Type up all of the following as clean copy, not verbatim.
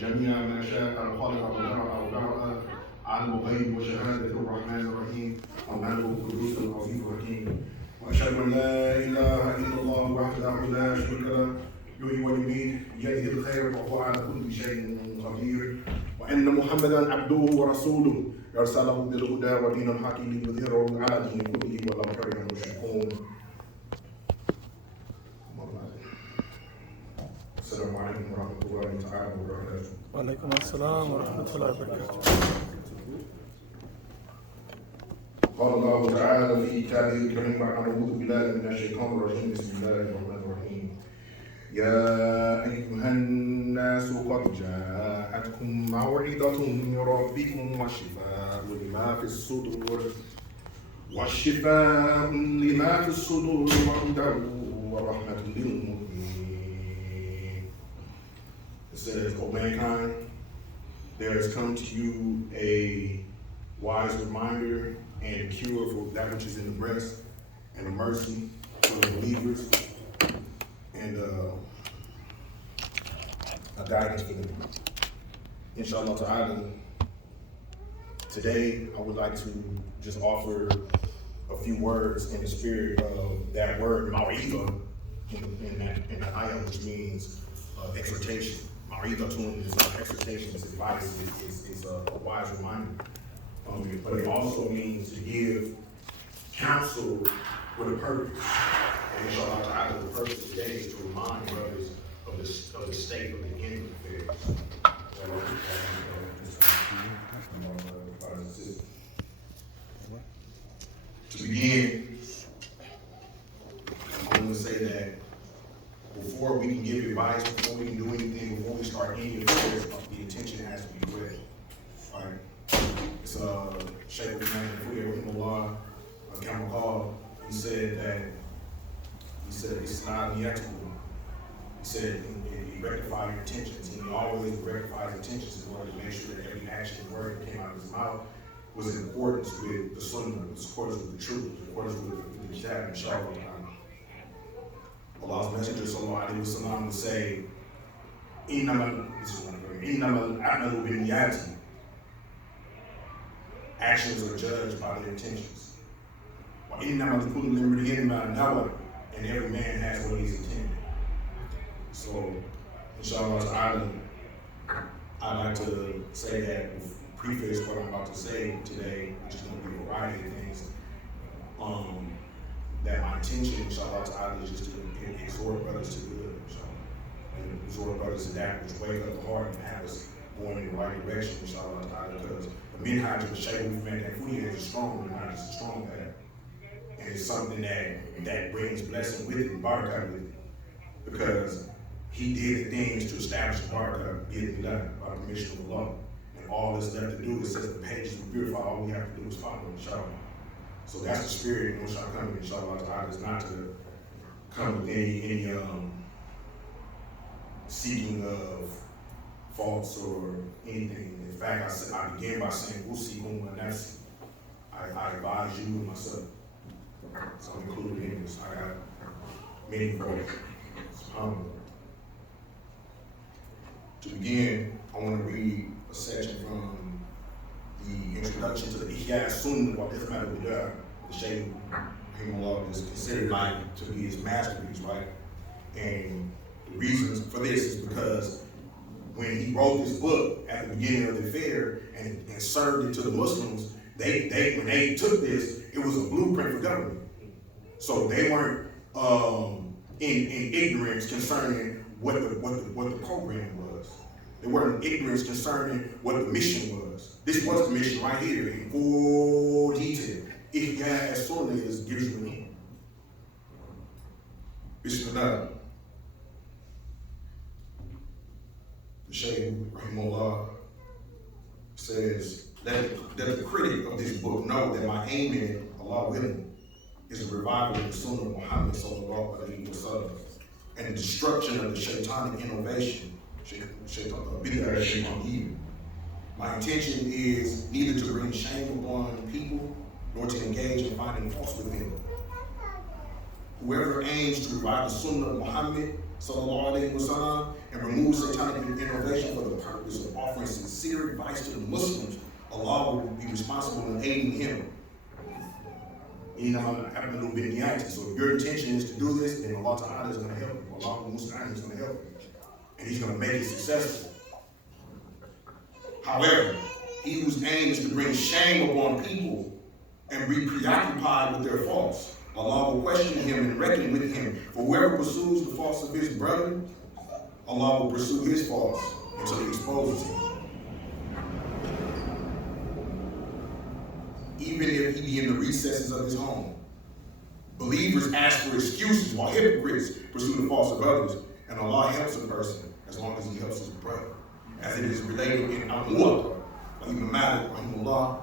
جميع ما شاء الخلق وجمع وبرأ عالم الغيب وشهادة الرحمن الرحيم الملك القدوس العظيم الحكيم. وأشهد أن لا إله إلا الله وحده لا شريك له يحيي ويميت بيده الخير وهو على كل شيء قدير. وأن محمدا عبده ورسوله أرسله بالهدى ودين الحق ليظهره على دين كله ولو كره المشركون. السلام عليكم ورحمة الله تعالى وبركاته. وعليكم السلام ورحمة الله وبركاته. قال الله تعالى في كتابه الكريم أعوذ بالله من الشيطان الرجيم بسم الله الرحمن الرحيم. يا أيها الناس قد جاءتكم موعظة من ربكم وشفاء لما في الصدور وهدى ورحمة للمؤمنين. It says, O mankind, there has come to you a wise reminder and a cure for that which is in the breast, and a mercy for the believers, and a guidance for them. Inshallah ta'ala, today I would like to just offer a few words in the spirit of that word, ma'ida, in the ayah, which means exhortation. Ma'idatun is not exhortation, it's advice, it's a wise reminder. But it also means to give counsel with a purpose. And inshallah ta'ala, the purpose today is to remind brothers of the state of the end of affairs. To begin, I'm going to say that before we can give advice, before we can do anything, before we start any affairs, the intention has to be clear. All right? It's Shehu Husayn, Fodiawa Spiritual. He said it's not Ateequ. He said he rectified your intentions. He always rectifies intentions in order to make sure that every action and word that came out of his mouth was in accordance with the Sunna, was in accordance with the truth, in accordance with the Kitab and Shabazz. Allah's Messenger sallallahu alaihi wasallam would say, "Innamal a'malu binniyati." Actions are judged by their intentions. And every man has what he's intended. So, inshallah ta'ala, I'd like to say that, preface what I'm about to say today, which is going to be a variety of things, that my intention, inshallah ta'ala, is just to exhort brothers to good, inshallah. And exhort brothers to that which wake up the heart and have us going in the right direction, inshallah ta'ala, because the minhaj of the Shehu is a strong minhaj, it's a strong path. And it's something that brings blessing with it, barakah with it. Because he did the things to establish the barakah, by permission of Allah. And all that's left to do is says the pages will purify, all we have to do is follow, inshallah. So that's the spirit in which I come, inshallah ta'ala, is not to come with any seeking of faults or anything. In fact, I began by saying, I advise you and myself. So I'm included in this. I got many points. To begin, I want to read a section from the introduction to the Sunna wa Hikmat al-Huda. The Shehu is considered to be his masterpiece, right? And the reasons for this is because when he wrote this book at the beginning of the affair and served it to the Muslims, when they took this, it was a blueprint for government. So they weren't in ignorance concerning what the program was. They weren't in ignorance concerning what the mission was. This was the mission right here in full detail. Ihya as-Sunnah gives you the name. Bismillah. The Shehu, rahimahullah, says that the critic of this book know that my aim in it, Allah willing, is the revival of the Sunnah of Muhammad sallallahu alaihi wasallam and the destruction of the shaitanic innovation, My intention is neither to bring shame upon people nor to engage in finding faults with them. Whoever aims to revive the Sunnah of Muhammad sallallahu alaihi wasallam and remove satanic innovation for the purpose advice to the Muslims, Allah will be responsible in aiding him. You know, having a little bit of reality. So if your intention is to do this, then Allah Ta'ala is going to help you. Allah is going to help you. And he's going to make it successful. However, he whose aim is to bring shame upon people and be preoccupied with their faults, Allah will question him and reckon with him. For whoever pursues the faults of his brother, Allah will pursue his faults until he exposes him. Even if he be in the recesses of his home. Believers ask for excuses while hypocrites pursue the faults of others, and Allah helps a person as long as he helps his brother. As it is related in Al-Muwatta, Imam Malik, rahimahullah,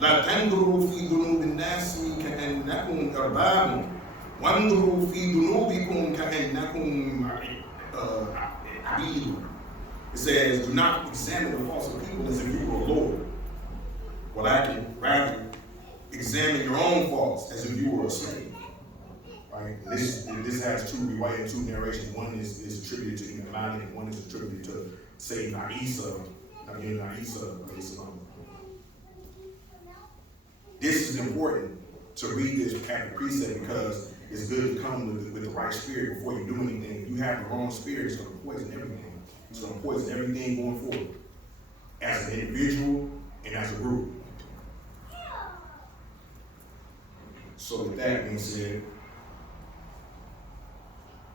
لا تنظروا في ذنوب الناس كأنكم أرباب وانظروا في ذنوبكم كأنكم عبيد. It says, do not examine the faults of people as if you were a lord. Well, I can rather examine your own faults as if you were a slave. Right? This has two riwayat, two narrations. One is attributed to Imam Malik, and one is attributed to Sayyidina Isa. This is important to read this Catholic precept because it's good to come with the right spirit before you do anything. If you have the wrong spirit, it's going to poison everything. It's going to poison everything going forward, as an individual and as a group. So with that being said,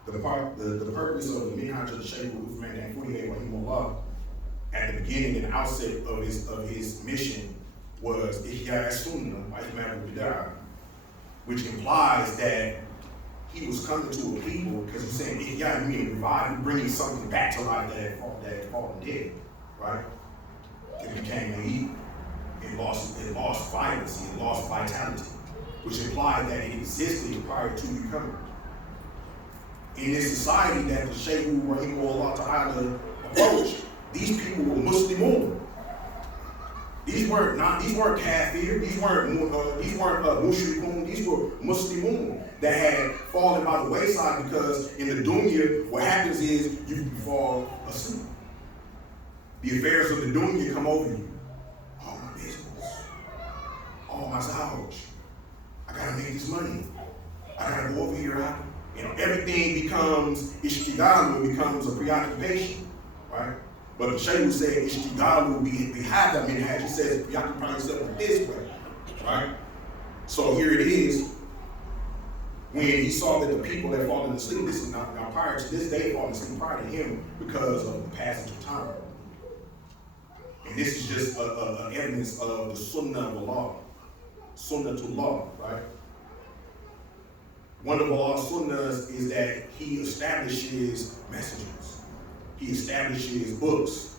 the purpose of the Minhaj of the Shehu Husayn and Fodiawa at the beginning and outset of his mission was Ihya Sunna, which implies that he was coming to a people, because he's saying Ihya, you mean revive, bringing something back to life that had fallen dead, right? It became it lost vibrancy, it lost vitality, which implied that it existed prior to you coming. In this society that the Shehu Rahimahullah Ta'ala approached, these people were Muslimun. These weren't kafir, these weren't mushrikun, these were Muslimun that had fallen by the wayside because in the dunya, what happens is you fall asleep. The affairs of the dunya come over you. All my business, all my zawj, I gotta make this money. I gotta go over here. Everything becomes ishtigalu, becomes a preoccupation, right? But the Shehu said ishtigalu behind that minhaj. He says preoccupy yourself with this way, right? So here it is. When he saw that the people that fallen asleep, this is now prior to this day, fallen asleep prior to him because of the passage of time. And this is just a evidence of the Sunnah of Allah, Sunnah to Allah, right? One of Allah's Sunnahs is that he establishes messengers. He establishes books.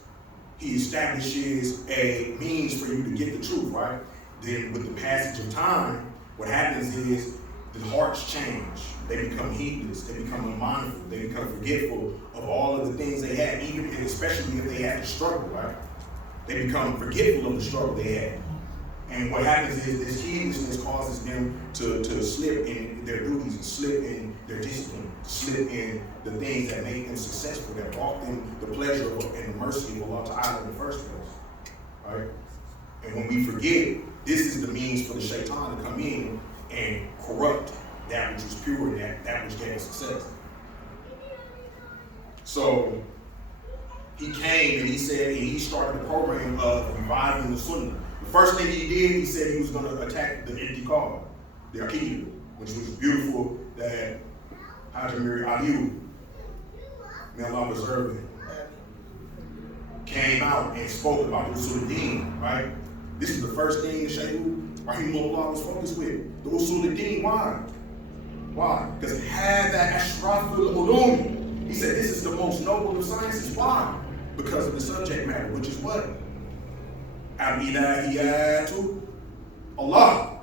He establishes a means for you to get the truth, right? Then with the passage of time, what happens is the hearts change. They become heedless. They become unmindful. They become forgetful of all of the things they had, even and especially if they had to struggle, right? They become forgetful of the struggle they had. And what happens is this heedlessness causes them to slip in their duties and slip in their discipline, slip in the things that make them successful, that brought them the pleasure and the mercy of Allah Ta'ala in the first place, right? And when we forget, this is the means for the shaitan to come in and corrupt that which was pure, that which gave us success. So he came and he said, and he started a program of reviving the Sunnah. The first thing he did, he said he was going to attack the Ateequ, the Ateequ, which was beautiful, that Hajj Aliyu, may Allah preserve him, came out and spoke about Usul-ud-Din, right? This is the first thing the Shehu Rahimahullah was focused with. The Usul-ud-Din, why? Why? Because it had that Ashraful Ulum. He said this is the most noble of sciences. Why? Because of the subject matter, which is what? Al-Ilahiyatu Allah.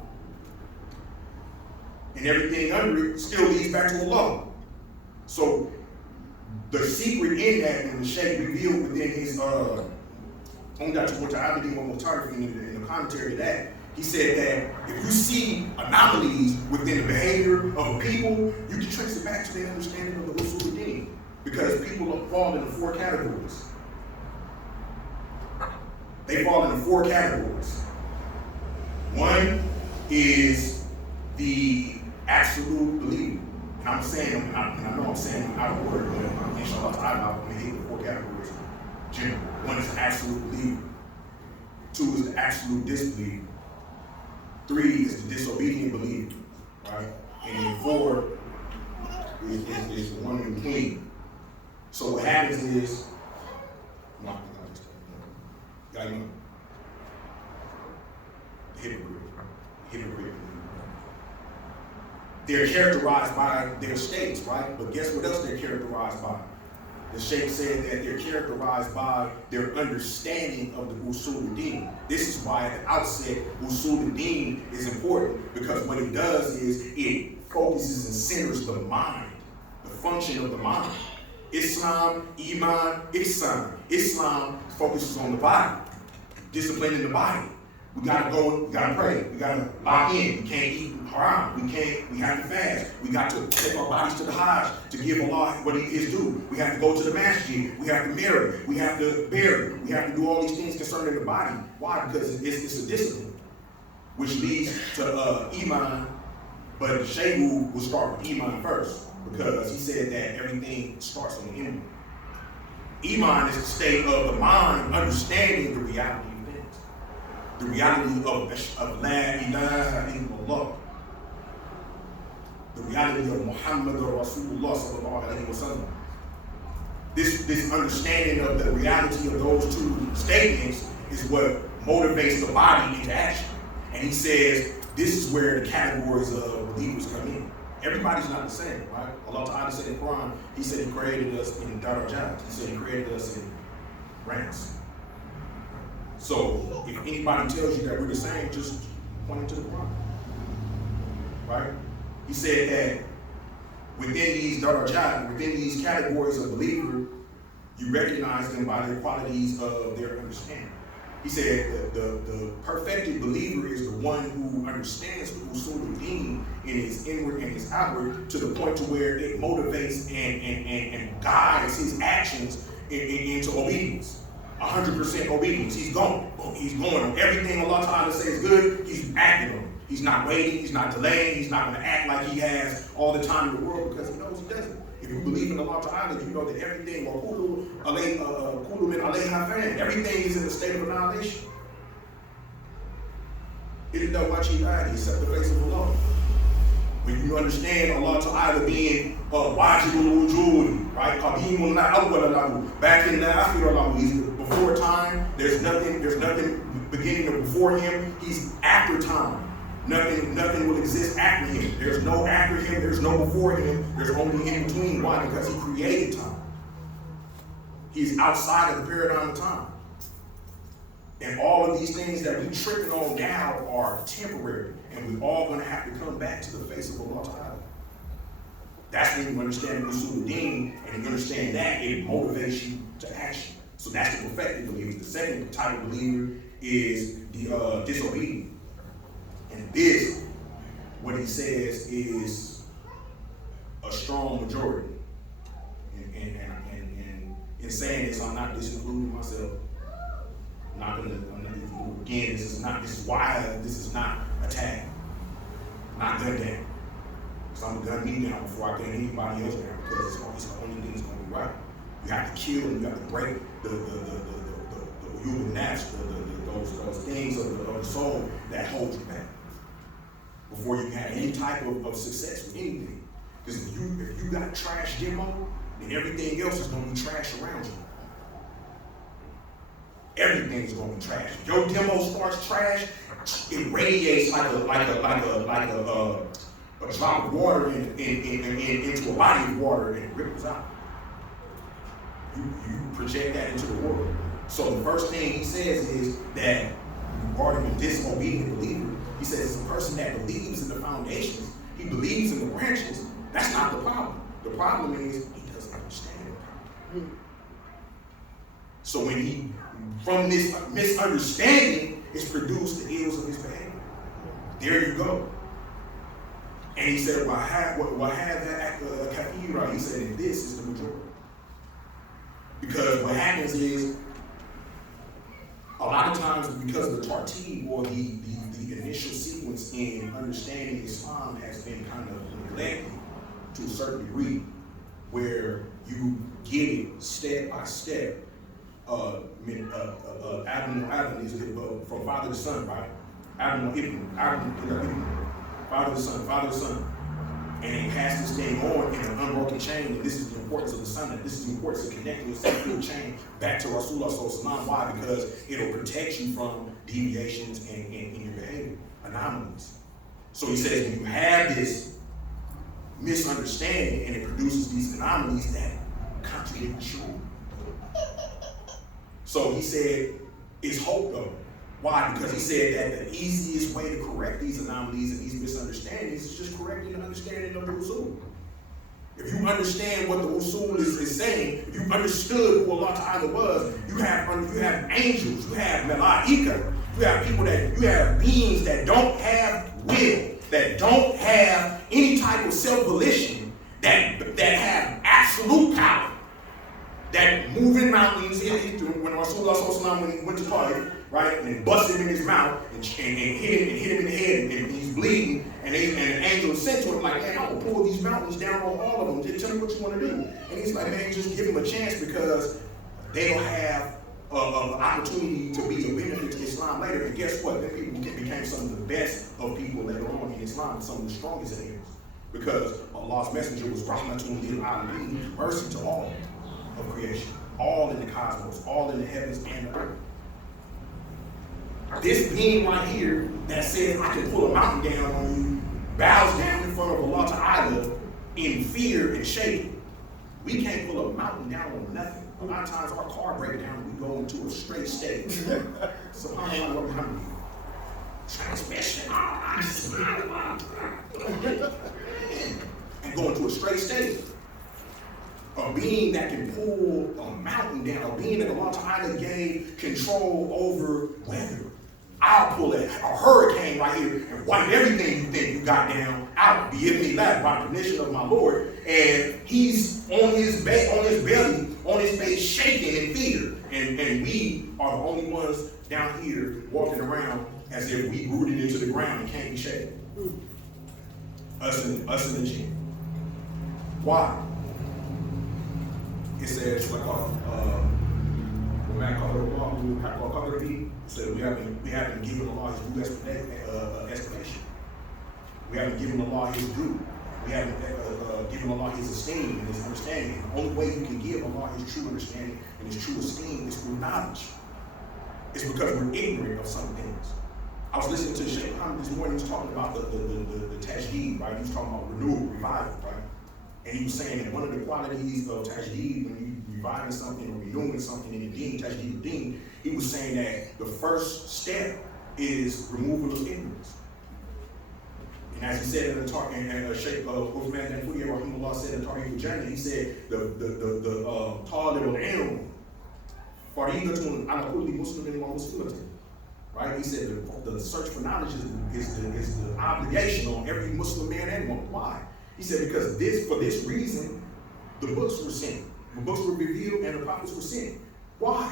And everything under it still leads back to Allah. So the secret in that, and the Shaykh revealed within his in the commentary to that, he said that if you see anomalies within the behavior of a people, you can trace it back to their understanding of the Usul-ud-Din. Because people fall into four categories. They fall into 4 categories. One is the absolute believer. And I'm saying, and I know I'm saying I'm out of order, but inshallah, I'm going to hit the 4 categories. General. One is the absolute believer. 2 is the absolute disbeliever. 3 is the disobedient believer, right? And then 4 is the one in between. So what happens is, hypocrite. They're characterized by their states, right? But guess what else they're characterized by? The Sheikh said that they're characterized by their understanding of the Usul al-Din. This is why at the outset, Usul al-Din is important, because what it does is it focuses and centers the mind, the function of the mind. Islam, Iman, Ihsan. Islam focuses on the body, discipline in the body. We gotta go, we gotta pray, we gotta lock in, we can't eat haram, we have to fast, we got to take our bodies to the Hajj to give Allah what He is due. We have to go to the masjid, we have to marry, we have to bury, we have to do all these things concerning the body. Why? Because it's a discipline, which leads to Iman, but Shehu will start with Iman first, because he said that everything starts on the Iman. Iman is the state of the mind understanding the reality of things. The reality of La ilaha illallah. The reality of Muhammad Rasulullah sallallahu alaihi wasallam. This understanding of the reality of those 2 statements is what motivates the body into action. And he says this is where the categories of believers come in. Everybody's not the same, right? Allah Ta'ala said in the Quran, He said He created us in darajat. He said He created us in ranks. So if anybody tells you that we're the same, just point to the Quran, right? He said that within these darajat, within these categories of believer, you recognize them by their qualities of their understanding. He said the perfected believer is the one who understands the usul al-din in his inward and his outward, to the point to where it motivates and guides his actions into obedience. 100% obedience. He's going. He's going on everything Allah Ta'ala says is good, he's acting on it. He's not waiting, he's not delaying, he's not going to act like he has all the time in the world, because he knows he doesn't. If you believe in Allah Ta'ala, you know that everything, everything is in a state of annihilation. It is no wajibati except the face of Allah. When you understand Allah Ta'ala being wajibul wujud, right? Qadimul la awwala lahu, back in the akhirah lahu, he's before time, there's nothing beginning or before him, he's after time. Nothing will exist after him. There's no after him, there's no before him, there's only in between. Why? Because he created time. He's outside of the paradigm of time. And all of these things that we tripping on now are temporary, and we're all going to have to come back to the face of Allah Ta'ala. That's when you understand Usul al-Din, and you understand that, it motivates you to action. So that's the perfected believer. The second type of believer is the disobedient. And this, what he says, is a strong majority. And in saying this, I'm not disincluding myself. I'm not again, this is why this is not attack. Not gun down. Because I'm gonna gun me down before I gun anybody else down, because it's the only thing that's gonna be right. You have to kill and you have to break the human nafs, those things of the soul that hold you back, before you can have any type of success with anything. Because if you got trash demo, then everything else is going to be trash around you. Everything's going to be trash. If your demo starts trash, it radiates like a drop of water into a body of water, and it ripples out. You project that into the world. So the first thing he says is that regarding the disobedient believer, he says it's a person that believes in the foundations, he believes in the branches. That's not the problem. The problem is he doesn't understand it. So when he, from this misunderstanding, is produced the ills of his behavior. There you go. And he said, well, have that kafira. He said, this is the majority. Because what happens is, a lot of times, because of the tartib or the initial sequence in understanding Islam has been kind of neglected to a certain degree, where you get it step by step. Adam is from father to son, right? Adam, father to son. And it has this thing on in an unbroken chain, and this is the importance of the Sunnah. This is the importance of connecting yourself through the chain back to Rasulullah sallallahu alaihi wasallam. Why? Because it'll protect you from deviations in your behavior, anomalies. So he says when you have this misunderstanding and it produces these anomalies that contradict the truth. So he said, it's hope though. Why? Because he said that the easiest way to correct these anomalies and these misunderstandings is just correcting the understanding of the usul. If you understand what the usul is saying, if you understood who Allah Ta'ala was, you have angels, you have Malaika, you have people you have beings that don't have will, that don't have any type of self-volition, that have absolute power, that move in mountains. When Rasulullah sallallahu when he went to Taif, right, and then busted him in his mouth and hit him in the head, and he's bleeding, and an angel sent to him like, man, I'm gonna pull these mountains down on all of them. Just tell me what you want to do. And he's like, man, just give them a chance because they'll have an opportunity to be a benefit to Islam later. And guess what? Then people became some of the best of people later on in Islam, some of the strongest in it, because Allah's messenger was rahmatun lil alamin, mercy to all of creation, all in the cosmos, all in the heavens and the earth. This being right here that says I can pull a mountain down on you, bows down in front of Allah Ta'ala in fear and shaking. We can't pull a mountain down on nothing. A lot of times our car breaks down and we go into a straight state. SubhanAllah, transmission, and go into a straight state. A being that can pull a mountain down, a being that Allah Ta'ala gave control over weather. I'll pull a hurricane right here and wipe everything you think you got down out, by the permission of my Lord. And he's on his belly, on his face, shaking in fear. And we are the only ones down here walking around as if we rooted into the ground and can't be shaken. Us and the jinn. Why? It says like so we haven't given Allah his due explanation. We haven't given Allah his due. We haven't given Allah his esteem and his understanding. The only way you can give Allah his true understanding and his true esteem is through knowledge. It's because we're ignorant of some things. I was listening to Shehu this morning. He was talking about the tajdeed, right? He was talking about renewal, revival, right? And he was saying that one of the qualities of tajdeed, when you reviving something or renewing something in the deen, tajdeed al-deen, he was saying that the first step is removal of ignorance. And as he said in the talk, and Sheikh Fodiawa said in the Tariqqa journey, he said the talib al-ilm faridatun ala kulli muslimin wa muslimatin. Right? He said the search for knowledge is the obligation on every Muslim man and woman. Why? He said because for this reason, the books were sent. The books were revealed and the prophets were sent. Why?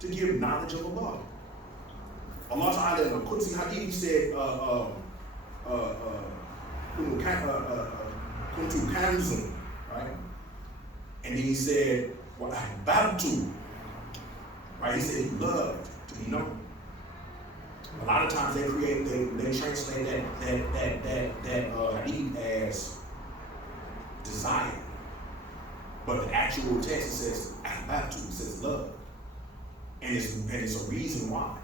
To give knowledge of Allah. Allah Ta'ala in the Qudsi Hadith, he said, kuntu kanzun, right? And then he said, well, ahbabtu, right? He said he loved to be known. A lot of times they translate that hadith as desire. But the actual text says ahbabtu, it says love. And it's a reason why.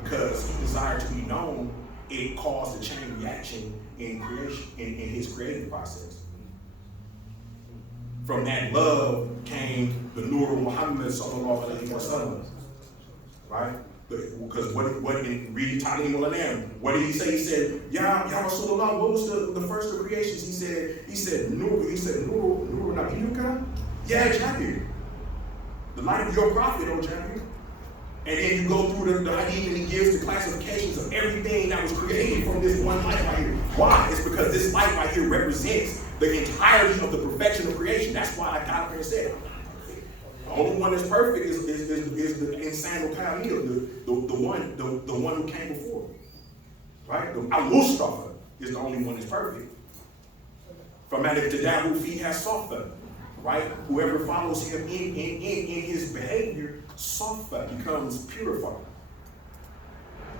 Because he desired to be known, it caused a chain reaction in creation, in his creative process. From that love came the Nur Muhammad sallallahu alaihi wasallam. Right? Because what in read Ta'lim al-Anam, what did he say? He said, Ya Rasulullah, what was the first of creations? He said, Nur Nabiyuka, Ya Jabir. The light of your prophet, O Jabir. And then you go through the hadith and he gives the classifications of everything that was created from this one light right here. Why? It's because this light right here represents the entirety of the perfection of creation. That's why I got up here and said, The only one that's perfect is the Insano Pioneer, the one who came before. Right? Al-Mustafa is the only one that's perfect. From Malik Tadahu fi Safa. Right? Whoever follows him in his behavior, Safa becomes purified.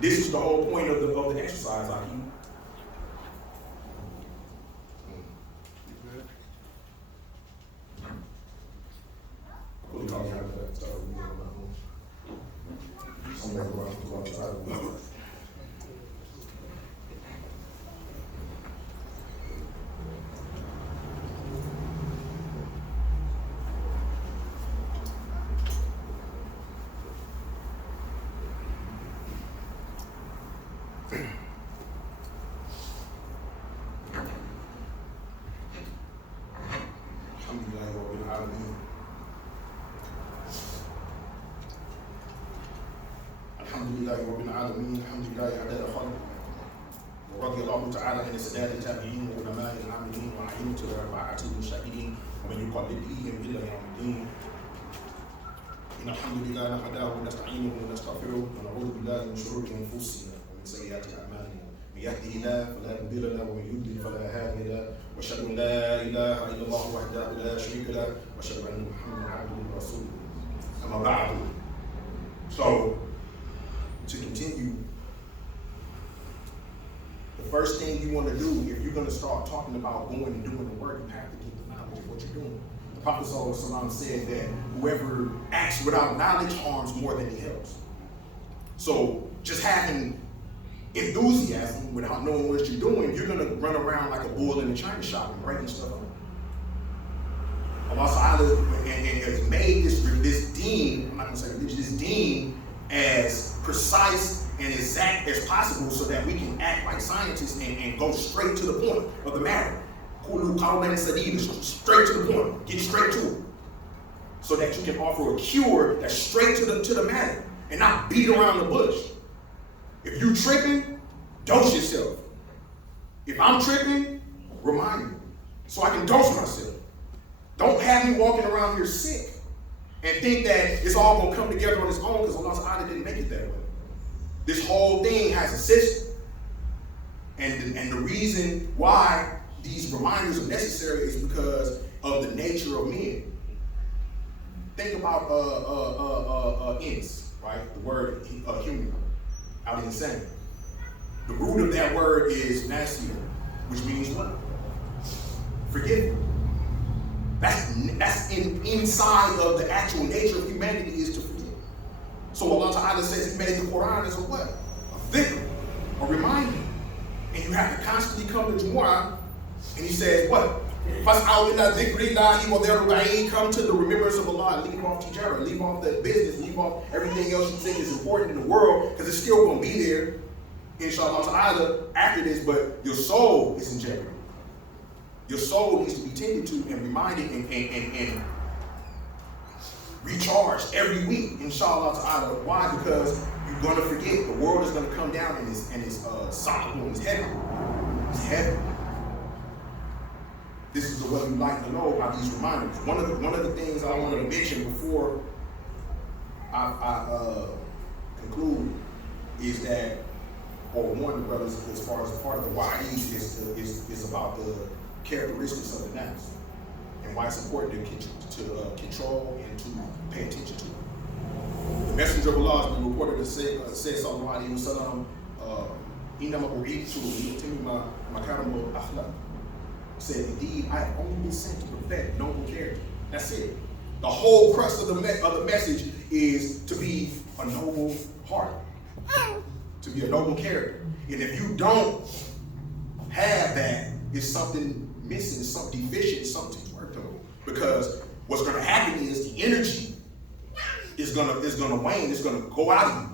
This is the whole point of the exercise, Akeem. رب العالمين الحمد لله عدد خلقه ورضي الله تعالى عن السادات التابعين وعلماء العاملين وأئمة الأربعة المجتهدين ومن يقلد بهم إلى يوم الدين. إن الحمد لله نحمده ونستعينه ونستغفره ونعوذ بالله من شرور أنفسنا ومن سيئات أعمالنا. من يهده الله فلا مضل له ومن يضلل فلا هادي له وأشهد أن لا إله إلا الله وحده لا شريك له وأشهد أن محمدا عبده ورسوله. أما بعد. So, to continue, the first thing you want to do if you're going to start talking about going and doing the work, you have to get the knowledge of what you're doing. The Prophet ﷺ said that whoever acts without knowledge harms more than he helps. So just having enthusiasm without knowing what you're doing, you're going to run around like a bull in a china shop and breaking stuff up. Allah has made this deen, I'm not going to say religion, this deen as precise and exact as possible so that we can act like scientists and go straight to the point of the matter. Straight to the point. Get straight to it. So that you can offer a cure that's straight to the matter and not beat around the bush. If you tripping, dose yourself. If I'm tripping, remind me so I can dose myself. Don't have me walking around here sick and think that it's all going to come together on its own because Allah Ta'ala didn't make it that way. This whole thing has a system. And the reason why these reminders are necessary is because of the nature of men. Think about ins, right? The word human, out in insane. The root of that word is nasiya, which means what? Forgive. That's inside of the actual nature of humanity is to forgive. So Allah Ta'ala says He made the Quran as a what? A dhikr, a reminder. And you have to constantly come to Jumu'ah, and He says what? Fas'au ila dhikrillahi wa dharra'i, come to the remembrance of Allah, leave off tijara, leave off the business, leave off everything else you think is important in the world, because it's still going to be there, inshallah ta'ala, after this, but your soul is in jeopardy. Your soul needs to be tended to and reminded and recharged every week, inshallah ta'ala. Why? Because you're going to forget. The world is going to come down and it's solid and it's heavy. It's heavy. This is what we like to know about these reminders. One of the things I want to mention before I conclude is that, or warn the brothers as far as part of the wa'id is about the characteristics of the nafs and why it's important to control and to pay attention to it. The Messenger of Allah has been reported to say, sallallahu alayhi wa sallam, innama uritu liyutimma makarimul akhlaq. Said, indeed, I have only been sent to perfect noble character. That's it. The whole crux of the message is to be a noble heart, to be a noble character. And if you don't have that, it's something missing, it's something deficient, it's something to work on. Because what's going to happen is the energy is going to wane, it's going to go out of you.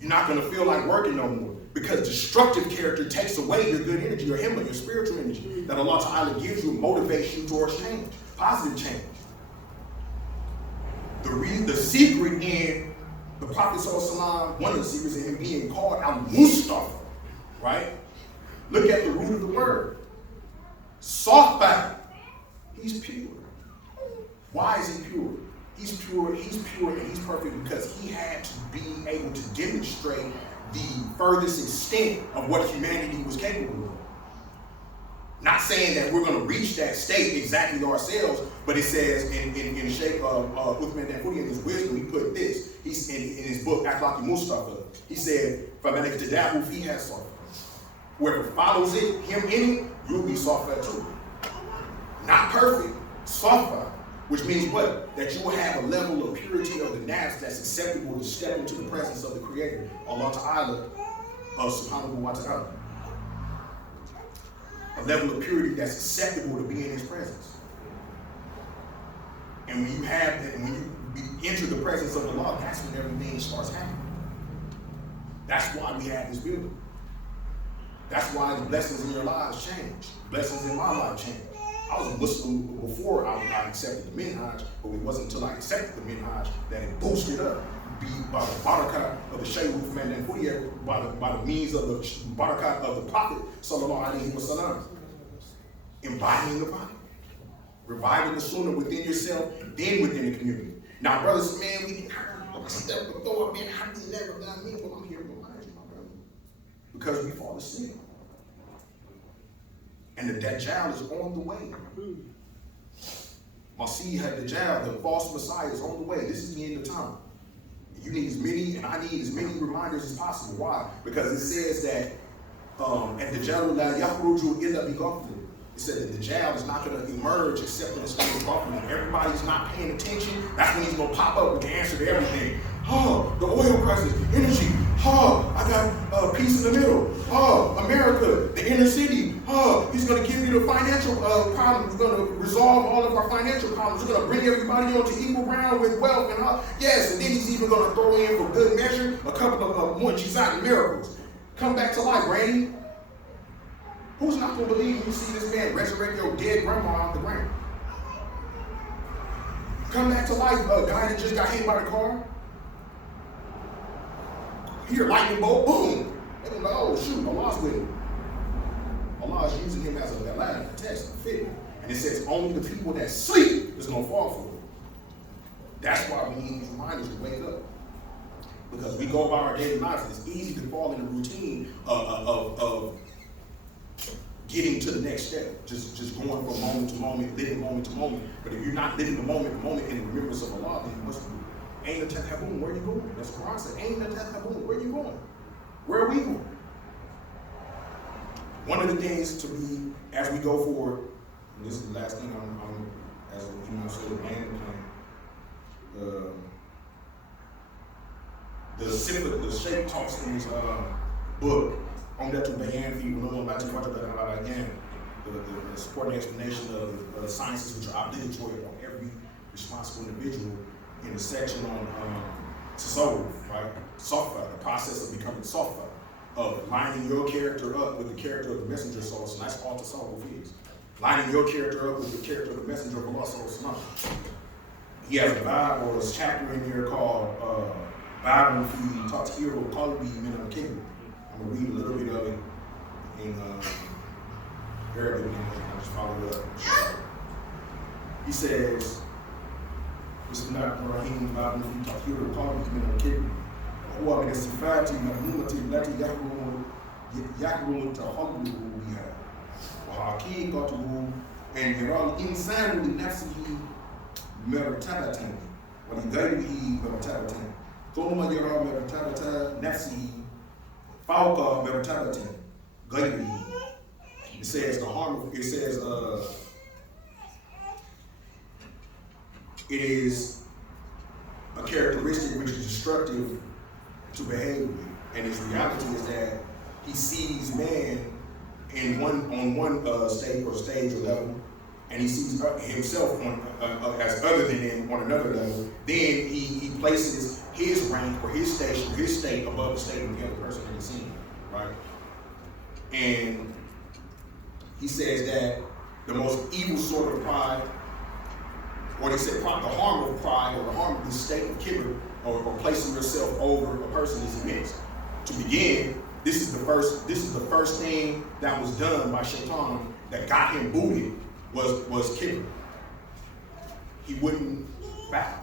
You're not going to feel like working no more. Because destructive character takes away your good energy, your himma, your spiritual energy that Allah Ta'ala gives you and motivates you towards change, positive change. The secret in the Prophet ﷺ, one of the secrets in him being called Al-Mustafa, right? Look at the root of the word. Safa. He's pure. Why is he pure? He's pure, and he's perfect because he had to be able to demonstrate the furthest extent of what humanity was capable of. Not saying that we're going to reach that state exactly ourselves, but it says in Sheikh Uthman Danfoudi in his wisdom, he put this. He's in his book Akhlaqi Mustafa. He said, "فَمَنْ اِقْتَدَاهُ فِيهَا صَفَّ." Whoever follows him in it, you'll be safa too. Not perfect, safa, which means what? That you will have a level of purity of the nafs that's acceptable to step into the presence of the Creator, Allah Ta'ala, subhanahu wa ta'ala. A level of purity that's acceptable to be in his presence. And when you have that, when you enter the presence of Allah, that's when everything starts happening. That's why we have this building. That's why the blessings in your lives change. Blessings in my life change. I was a Muslim before I accepted the minhaj, but it wasn't until I accepted the minhaj that it boosted up. Be by the barakah of the Shehu and Fodiawa, by the means of the barakah of the Prophet sallallahu alaihi wasallam, embodying the Prophet, reviving the Sunnah within yourself, then within the community. Now, brothers, man, we didn't have a step before. I mean, how do you never done me? Well, I'm here to remind you, my brother, because we fall asleep, and the Dajjal is on the way. Masih Dajjal, the false Messiah, is on the way. This is the end of time. You need as many, and I need as many reminders as possible. Why? Because it says that at Dajjal la yakhruju illa bi ghaflin. It said that Dajjal is not going to emerge except in a state of ghaflin. Everybody's not paying attention. That's when he's going to pop up with the answer to everything. Oh, the oil prices, energy. Oh, I got peace in the middle. Oh, America, the inner city. Oh, he's going to give you the financial problems. He's going to resolve all of our financial problems. He's going to bring everybody onto equal ground with wealth and all. Yes, and then he's even going to throw in for good measure a couple of mu'jizat and miracles. Come back to life, Randy. Who's not going to believe when you see this man resurrect your dead grandma out the ground? Come back to life, a guy that just got hit by the car. Here, lightning bolt, boom. They're like, oh shoot, Allah's with him. Allah is using him as a test, a fit. And it says only the people that sleep is going to fall for it. That's why we need these reminders to wake up. Because we go about our daily lives, and it's easy to fall in the routine of getting to the next step. Just going from moment to moment, living moment to moment. But if you're not living the moment in the remembrance of Allah, then you must be. Ain't a tethabun, where are you going? That's what Quran said. Ain't a tethabun, where are you going? Where are we going? One of the things to be, as we go forward, and this is the last thing I'm as Imam said, the Sheikh talks in his book, Umdatul Bayan fi Ulum al-Bayan, the supporting explanation of the sciences which are obligatory on every responsible individual, in the section on tasawwuf, right? Safa, the process of becoming safa, of lining your character up with the character of the messenger, so that's all tasawwuf is. Lining your character up with the character of the messenger of Allah, so he has a Bible or a chapter in here called Bible fi Tathiru Qalbi min al-Kibr. I'm going to read a little bit of it in Arabic, and I'll just follow it up. He says, Bismillahirrahmanirrahim, Bible fi Tathiru Qalbi min al-Kibr. هو من الصفات المذمومة التي يحرم التخلق بها وحقيقته أن يرى الإنسان لنفسه مرتبة ولغيره مرتبة ثم يرى مرتبة نفسه فوق مرتبة غيره. It says it is a characteristic which is destructive to behave with, and his reality is that he sees man on one stage or level, and he sees himself as other than him on another level. Then he places his rank or his station or his state above the state of the other person in the scene, right? And he says that the most evil sort of pride, or they said the harm of pride or the harm of the state of kibr, or placing yourself over a person is immense. To begin, this is the first thing that was done by Shaitan that got him booted was kibr. He wouldn't bow.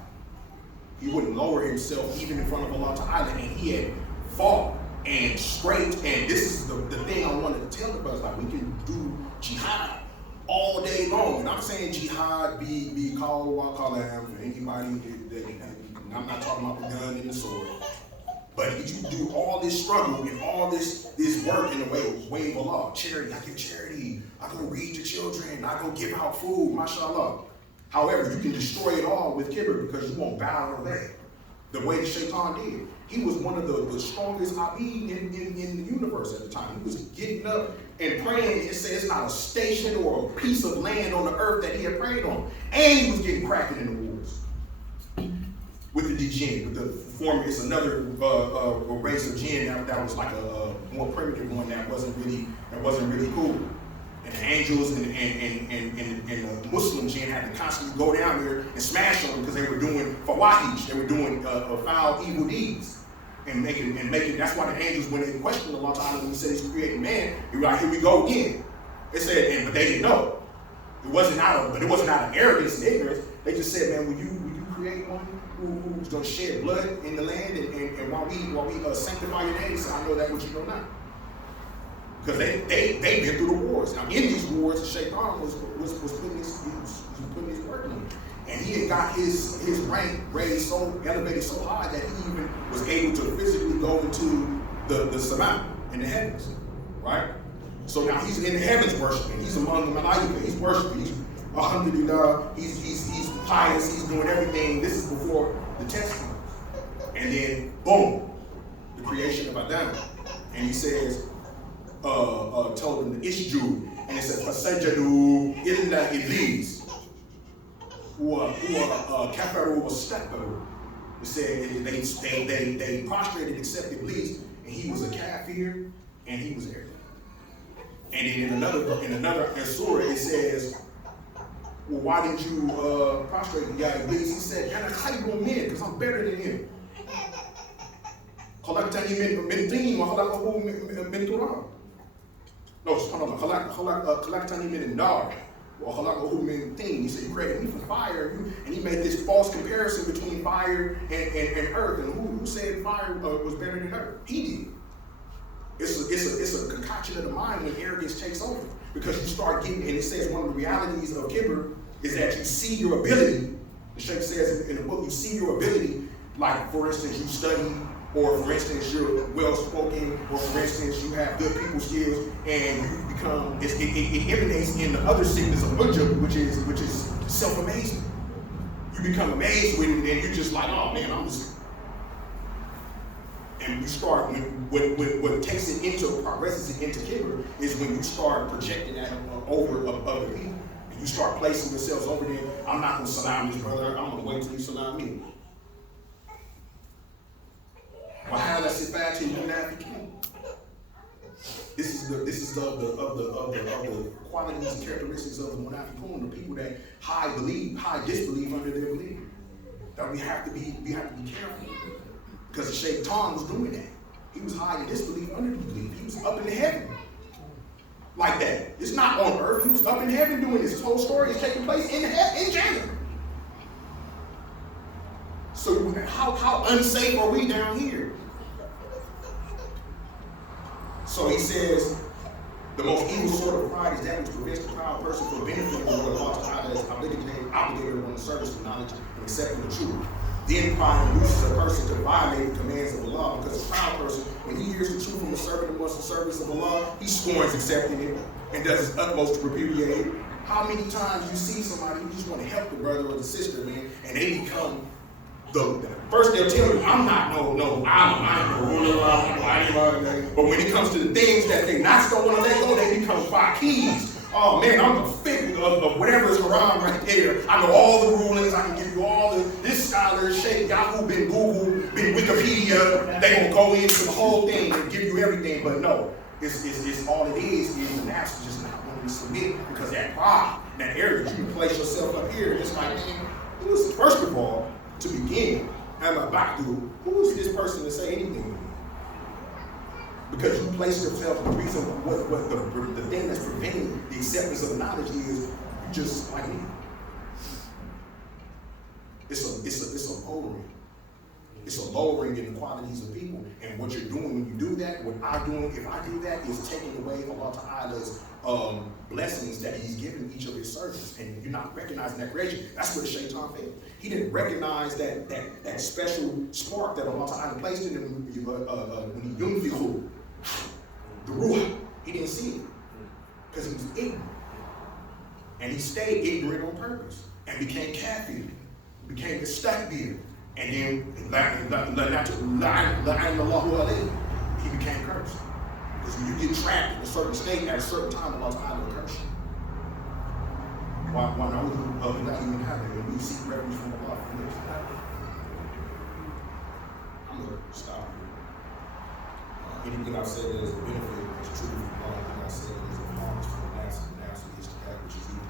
He wouldn't lower himself even in front of Allah Ta'ala, and he had fought and scraped, and this is the thing I wanted to tell the brothers, like we can do jihad all day long. And I'm saying jihad be called wakalam for anybody I'm not talking about the gun and the sword. But you do all this struggle and all this work in the way of Allah. Charity, I give charity, I go read to children, I go give out food, mashallah. However, you can destroy it all with kibr because you won't bow or obey. The way the shaitan did. He was one of the strongest Abid in the universe at the time. He was getting up and praying. It says it's not a station or a piece of land on the earth that he had prayed on. And he was getting cracking in the wars with the jinn, with the former. It's another race of jinn that was like a more primitive one that wasn't really cool. And the angels and the Muslim jinn had to constantly go down there and smash them because they were doing fawahish. They were doing foul, evil deeds. And making. That's why the angels, when they questioned Allah Ta'ala when he said he's creating man, they were like, here we go again. They said, but they didn't know. It wasn't out of arrogance and ignorance. They just said, man, will you create one who's gonna shed blood in the land and while we sanctify your name, so I know that what you know now. Because they've been through the wars. Now in these wars, the shaitan was putting his work in. And he had got his rank raised elevated so high that he even was able to physically go into the Sama in the heavens, right? So now he's in the heavens worshiping. He's among the Maliki. He's worshiping. He's alhamdulillah. He's pious. He's doing everything. This is before the test comes. And then boom, the creation of Adam. And he says, told him the Ishju, and it says Fasajadu illa Iblis. Kafaru was stakbaru. It said they prostrated except Iblis, and he was a kafir, and he was arrogant. And then in another surah it says, well, why didn't you prostrate the guy Iblis? He said, "Ana khayrun min," because I'm better than him. Khalaqtani min tin wa khalaqahu min turab. No, subhanallah. Khalaqtani min nar. He said, you created me from fire, and he made this false comparison between fire and earth. And who said fire was better than earth? He did. It's a concoction of the mind when arrogance takes over. Because you start getting, and it says one of the realities of kibr is that you see your ability. The Sheikh says in the book, you see your ability, like for instance, you study, or for instance, you're well-spoken, or for instance, you have good people skills, and you become, it emanates in the other sickness of ujub, which is self-amazement. You become amazed with it, and you're just like, oh man, I'm just, and you start, what takes it into, progresses it into kibr, is when you start projecting that over other people, and you start placing yourselves over there. I'm not gonna salam this brother, I'm gonna wait till you salam me. This is the qualities and characteristics of the munafiqun, the people that hide disbelief under their belief. That we have to be careful, because the shaitan was doing that. He was hiding disbelief under the belief. He was up in heaven like that. It's not on earth. He was up in heaven doing this. His whole story is taking place in Jannah. So how unsafe are we down here? So he says, the most evil sort of pride is that which prevents the proud person from benefiting from what Allah Ta'ala has obligated on the service of knowledge and accepting the truth. Then pride induces a person to violate the commands of Allah, because a proud person, when he hears the truth from a servant and wants the service of Allah, he scorns accepting it and does his utmost to repudiate it. How many times you see somebody who just want to help the brother or the sister, man, and they become first they'll tell you, I'm not no I'm a ruler, but when it comes to the things that they not still want to let go, they become faqihs. Oh man, I'm the figure of whatever is around right there. I know all the rulings, I can give you all this scholar, Sheikh, Yahoo, been Google, been Wikipedia, they gonna go into the whole thing and give you everything, but no, it's all it is the master just not wanting to submit, because that pride, that arrogance, you can place yourself up here, and it's like, man, first of all, to begin, who is this person to say anything to me? Because you place yourself, the reason what the thing that's preventing the acceptance of knowledge is you just like me. It's a polarization. It's a lowering in the qualities of people. And what you're doing when you do that, what I'm doing if I do that, is taking away Allah Ta'ala's blessings that he's given each of his servants. And you're not recognizing that creation. That's where the shaitan failed. He didn't recognize that special spark that Allah Ta'ala placed in him when he yunfiqhu, the ruh. He didn't see it because he was ignorant. And he stayed ignorant on purpose and became kafir, became mustakbir. And then, he became cursed. Because when you get trapped in a certain state at a certain time, Allah Ta'ala will curse you. Why not even have it? When we seek refuge from Allah from this. I'm going to stop here. Anything I've said that is a benefit, is true. Anything I've said that is a harm from the nasty is to that which is evil.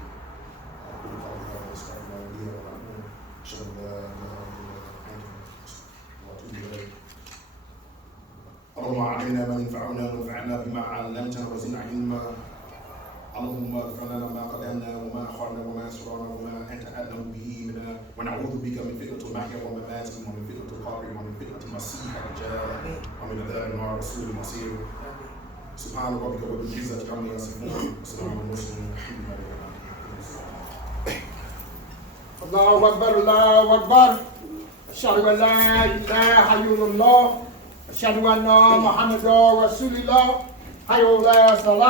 اللهم علمنا ما ينفعنا وانفعنا بما علمتنا وزدنا علما. اللهم اغفر لنا ما قدمنا وما اخرنا وما اسررنا وما انت اعلم به منا ونعوذ بك من فتنه المحيا والممات ومن فتنه القبر ومن فتنه المسيح الدجال ومن عذاب النار رسول المصير. سبحان ربك رب العزه عما يصفون وسلام على المرسلين والحمد لله رب العالمين. الله أكبر الله أكبر أشهد أن لا إله إلا الله أشهد أن محمدا رسول الله حي على الصلاة.